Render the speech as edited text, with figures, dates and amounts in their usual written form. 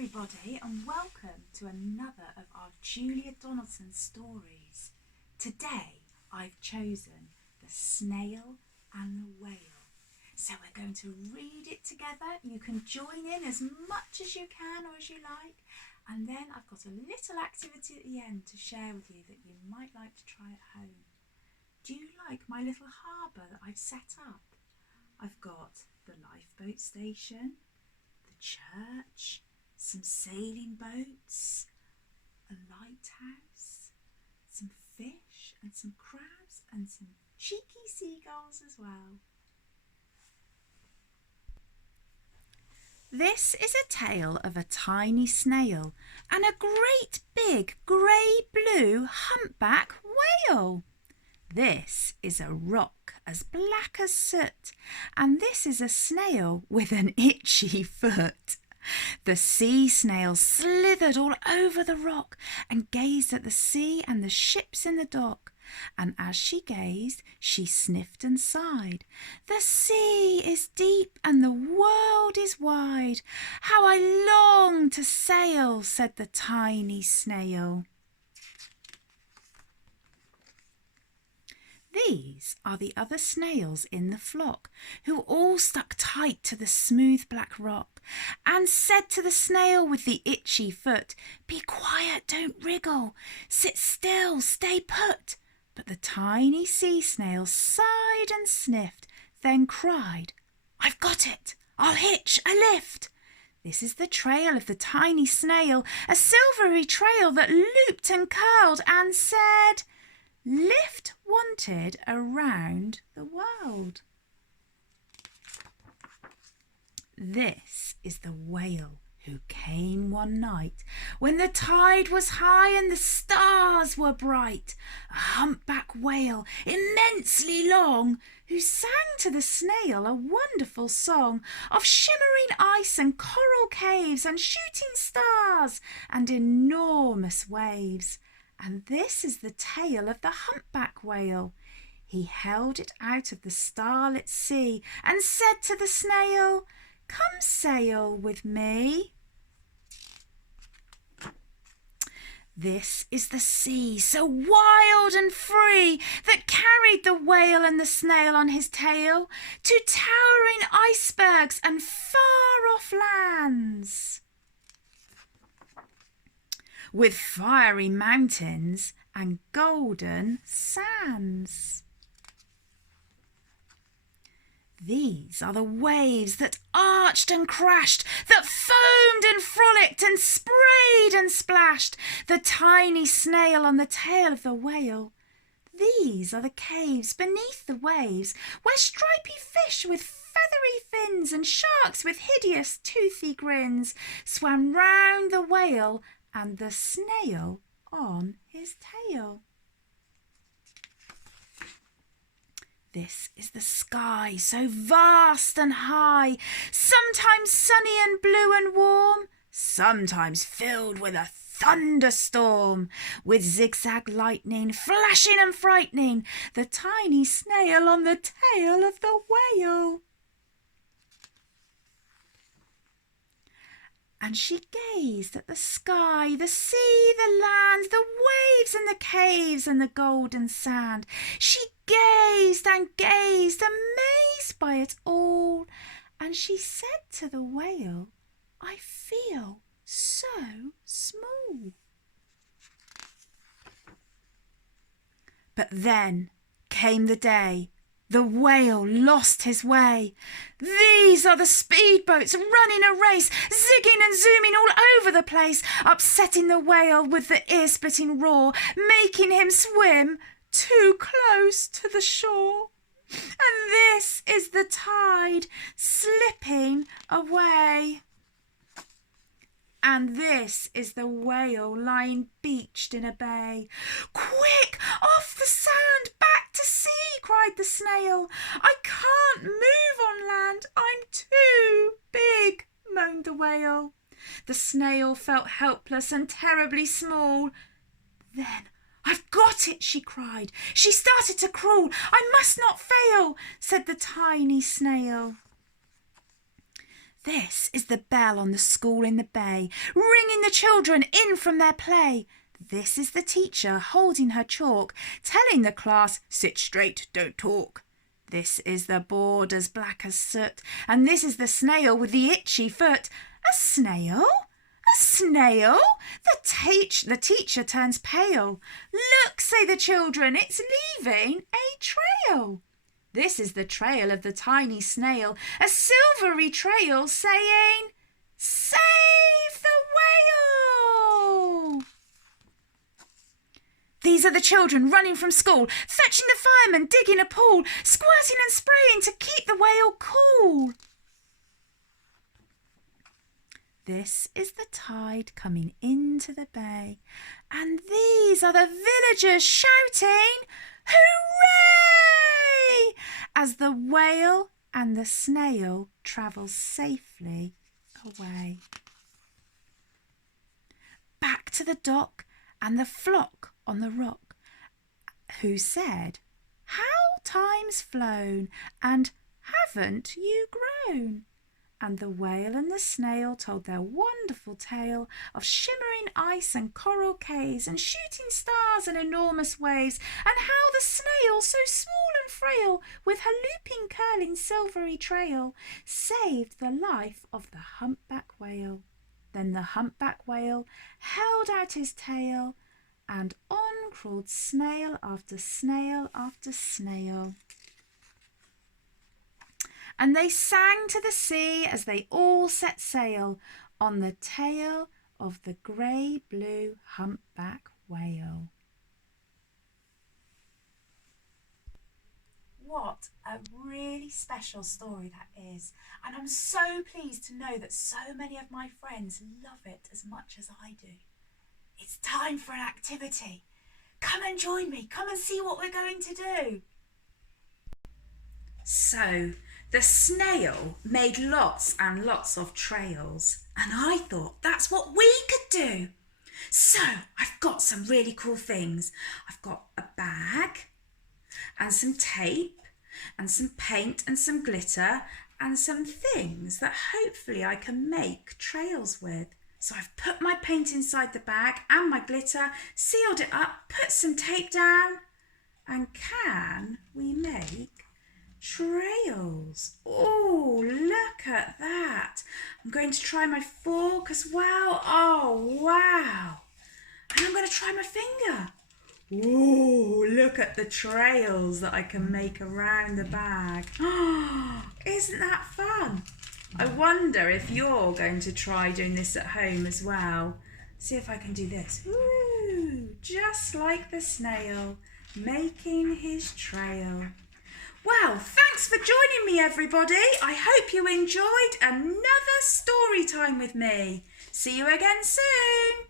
everybody, and welcome to another of our Julia Donaldson stories. Today I've chosen The Snail and the Whale. So we're going to read it together. You can join in as much as you can or as you like. And then I've got a little activity at the end to share with you that you might like to try at home. Do you like my little harbour that I've set up? I've got the lifeboat station, the church, some sailing boats, a lighthouse, some fish and some crabs and some cheeky seagulls as well. This is a tale of a tiny snail and a great big grey-blue humpback whale. This is a rock as black as soot, and this is a snail with an itchy foot. The sea snail slithered all over the rock and gazed at the sea and the ships in the dock. And as she gazed, she sniffed and sighed. The sea is deep and the world is wide. How I long to sail, said the tiny snail. These are the other snails in the flock, who all stuck tight to the smooth black rock, and said to the snail with the itchy foot, "Be quiet, don't wriggle, sit still, stay put." But the tiny sea snail sighed and sniffed, then cried, "I've got it, I'll hitch a lift." This is the trail of the tiny snail, a silvery trail that looped and curled and said, "Lift wanted around the world." This is the whale who came one night when the tide was high and the stars were bright. A humpback whale, immensely long, who sang to the snail a wonderful song of shimmering ice and coral caves and shooting stars and enormous waves. And this is the tale of the humpback whale. He held it out of the starlit sea and said to the snail, "Come sail with me." This is the sea, so wild and free, that carried the whale and the snail on his tail to towering icebergs and far-off lands, with fiery mountains and golden sands. These are the waves that arched and crashed, that foamed and frolicked and sprayed and splashed the tiny snail on the tail of the whale. These are the caves beneath the waves, where stripy fish with feathery fins and sharks with hideous toothy grins swam round the whale and the snail on his tail. This is the sky, so vast and high, sometimes sunny and blue and warm, sometimes filled with a thunderstorm, with zigzag lightning flashing and frightening the tiny snail on the tail of the whale. And she gazed at the sky, the sea, the land, the waves and the caves and the golden sand. She gazed and gazed, amazed by it all. And she said to the whale, "I feel so small." But then came the day. The whale lost his way. These are the speedboats running a race, zigging and zooming all over the place, upsetting the whale with the ear-splitting roar, making him swim too close to the shore. And this is the tide slipping away. And this is the whale lying beached in a bay. "Quick, off the sand, back to sea," cried the snail. "I can't move on land, I'm too big," moaned the whale. The snail felt helpless and terribly small. Then, "I've got it," she cried. She started to crawl. "I must not fail," said the tiny snail. This is the bell on the school in the bay, ringing the children in from their play. This is the teacher holding her chalk, telling the class, sit straight, don't talk. This is the board as black as soot, and this is the snail with the itchy foot. A snail? A snail? The teacher turns pale. Look, say the children, it's leaving a trail. This is the trail of the tiny snail, a silvery trail saying, save the whale! These are the children running from school, fetching the firemen, digging a pool, squirting and spraying to keep the whale cool. This is the tide coming into the bay, and these are the villagers shouting, hooray! As the whale and the snail travel safely away. Back to the dock and the flock on the rock, who said, how time's flown, and haven't you grown? And the whale and the snail told their wonderful tale of shimmering ice and coral caves and shooting stars and enormous waves, and how the snail, so small and frail, with her looping, curling, silvery trail, saved the life of the humpback whale. Then the humpback whale held out his tail, and on crawled snail after snail after snail. And they sang to the sea as they all set sail on the tail of the grey-blue humpback whale. What a really special story that is, and I'm so pleased to know that so many of my friends love it as much as I do. It's time for an activity. Come and join me, come and see what we're going to do. So, the snail made lots and lots of trails, and I thought that's what we could do. So I've got some really cool things. I've got a bag and some tape and some paint and some glitter and some things that hopefully I can make trails with. So I've put my paint inside the bag and my glitter, sealed it up, put some tape down, and can we make trails? Oh, look at that. I'm going to try my fork as well. Oh, wow. And I'm going to try my finger. Oh, look at the trails that I can make around the bag. Oh, isn't that fun? I wonder if you're going to try doing this at home as well. See if I can do this. Ooh, just like the snail making his trail. Well, thanks for joining me, everybody. I hope you enjoyed another story time with me. See you again soon.